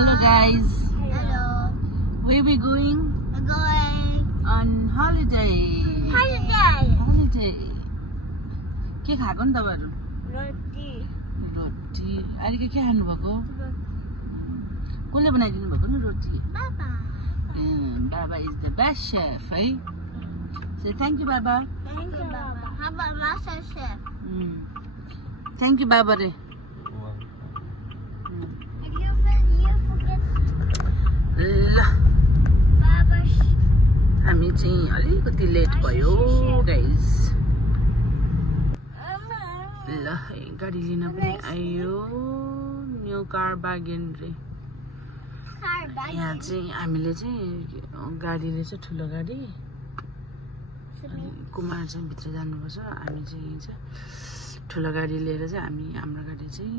Hello guys. Hello. Where we going? We're going On holiday. holiday. के खाएको नि तपाईहरु? Roti. रोटी. अहिले के खानु भएको? कसले बनाइदिनु भएको नि रोटी? Baba. Baba is the best chef, है? Say thank you Baba. Thank you, Baba. How about Master Chef? Thank you Baba रे. You forget ल Baba. हामी चाहिँ अलिकति लेट भयो गाइस. ल गाडी लिन पनि आयो. न्यू कार बागेन रे. यहाँ चाहिँ हामीले चाहिँ गाडी रहेछ ठुलो गाडी. कुमार चाहिँ भित्र जानुपर्छ. हामी चाहिँ ठुलो गाडी लिएर चाहिँ हामी हाम्रो गाडी चाहिँ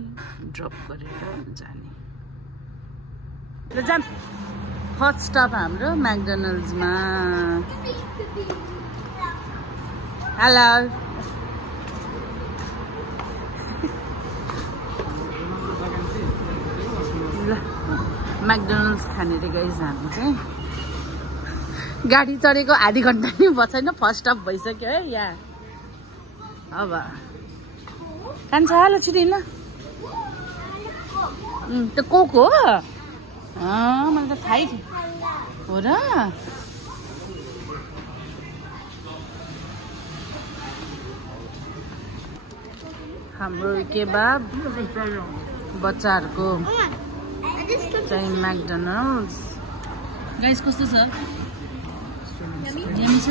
ड्रप गरेर जाने. ल जाम. फर्स्ट स्टप हाम्रो म्याकडोनल्ड्समा. हेलो. ल म्याकडोनल्ड्स खाने रे गाइस हामी चाहिँ. गाडी चढेको आधी घन्टा नि भयो छैन. फर्स्ट स्टप भइसक्यो है यहाँ. अब कान्छ ल छिटो ल. त्यो कोक हो. मलाई त थाहै थियो. हो र. हाम्रो केबाब बच्चाहरूको चाहिँ म्याकडोनल्ड्स. गाइस कस्तो छ? यम्मी छ.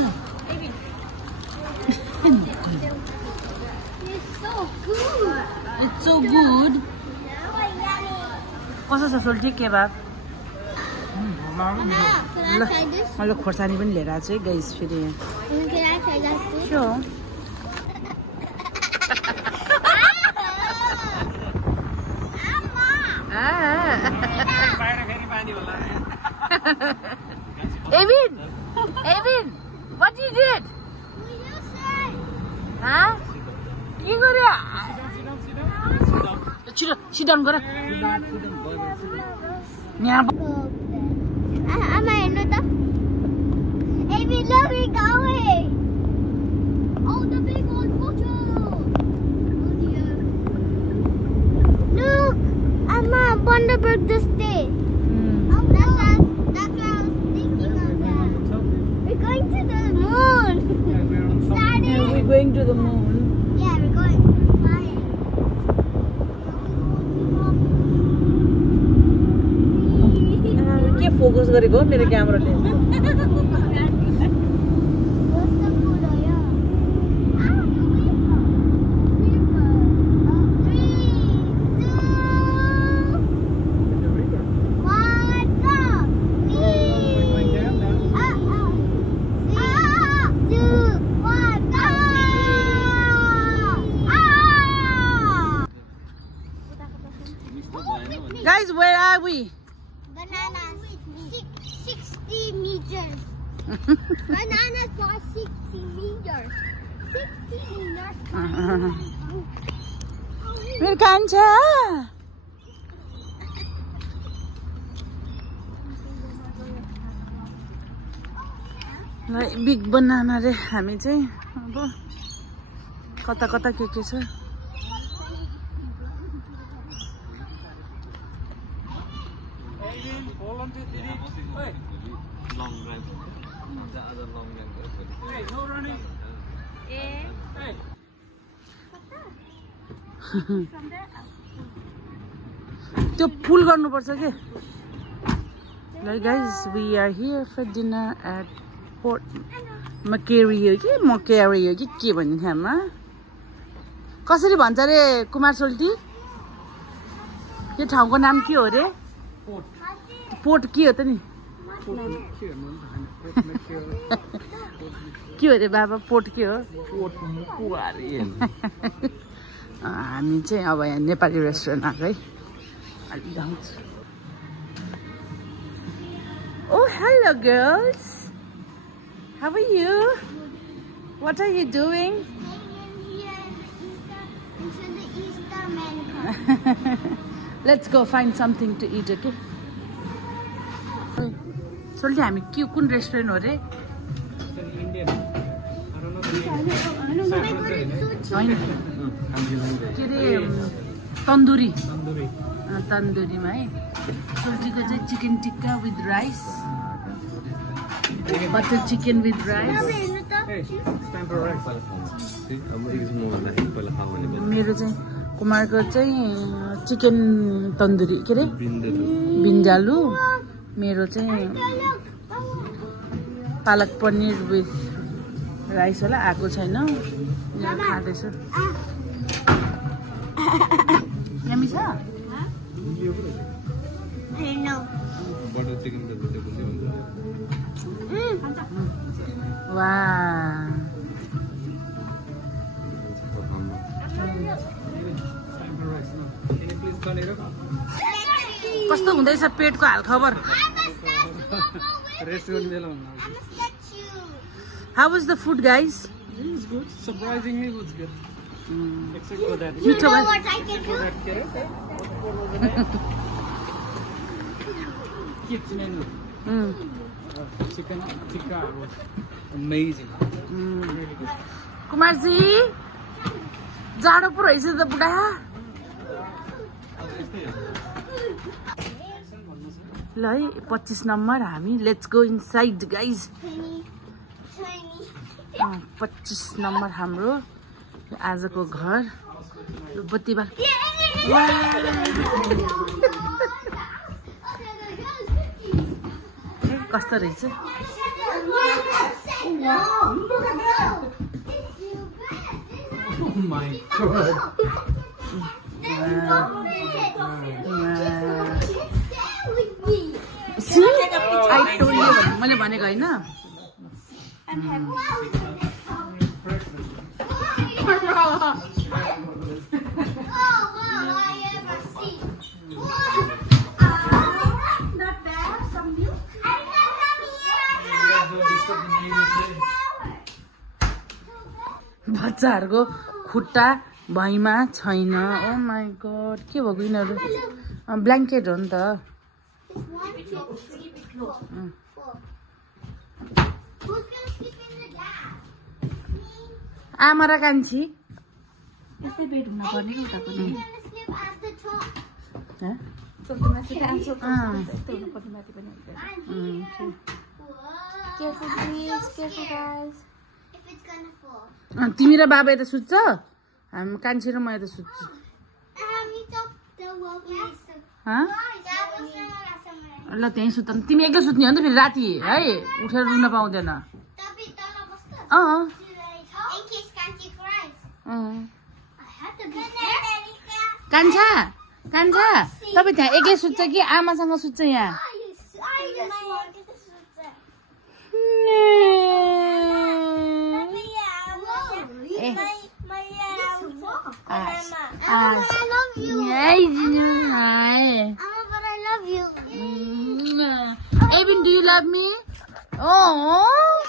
It's so good. कस्तो छ सोल्टी केबाब? ल मैले खोर्सानी पनि लिएर आएको छु है गाइस फेरि यहाँ. Sure. Evin, what you did? Huh? के गर्यो? छिटो sit down गर. यहाँ Ama हेर्नु त. Evin, look, we're going. Oh, the big old bottle. Oh dear. Look, Amma, Bundaberg the stay. That's what I was thinking of that. We're going to the moon. Starting. we're going to the moon. Yeah, we're going flying. के focus गरेको मेरो क्यामेराले? What's the food? Guys, where are we? Bananas. 60 meters. Bananas for 60 meters. 60 meters. मेरो कान्छा. ल big banana रे. हामी चाहिँ अब कता कता के छ. Long drive. The other long drive. Hey, no running. Hey. त्यो पुल गर्नुपर्छ के. Like guys, we are here for dinner at Port Macquarie हो कि Macquarie हो कि के भन्ने ठाउँमा. कसरी भन्छ रे कुमार सोल्टी? यो ठाउँको नाम के हो रे? पोर्ट के हो त नि? के हो रे बाबा? पोर्ट के हो? Port Macquarie. हामी चाहिँ अब यहाँ नेपाली रेस्टुरेन्ट आएको है. अलि जान्छ. Oh, hello girls. How are you? What are you doing? Into the Easter man. Let's go find something to eat, okay? सोल्टी हामी के कुन रेस्टुरेन्ट हो रे होइन के रे तन्दुरी तन्दुरीमा है सोल्टीको चाहिँ chicken tikka with rice butter chicken with rice मेरो चाहिँ कुमारको चाहिँ चिकन तन्दुरी के अरे बिन्जालु मेरो चाहिँ पालक पनिर विथ राइस होला आएको छैन खाँदैछु यम्मी छ वाह कस्तो हुँदैछ पेटको हालखबर How was the food, guys? It was good. Surprisingly, it was good. Except for that. You know what I can do? Kids menu. Chicken tikka was amazing. Really good. कुमारजी जाडो पो रहेछ त बुढा ल है 25 नम्बर हामी let's go inside guys 25 number हाम्रो आजको घर बत्ती बाल कस्तो रहेछ Oh my god. See? I told you. मैले भनेको हैन बच्चाहरुको खुट्टा भैमा छैन ओ माय गॉड के भएको यिनीहरु ब्ल्याङ्केट हो नि त आमा र कान्छी यस्तै बेड हुन पर्ने उता पनि तिमी र बाबा यता सुत्छ हामी कान्छी र म यता सुत्छु ल त्यहीँ सुत्छ तिमी एक्लै सुत्ने हो नि त फेरि राति है उठेर रुन पाउँदैन कान्छा कान्छा तपाईँ त्यहाँ एक्लै सुत्छ कि आमासँग सुत्छ यहाँ Evan, do you love me? Oh.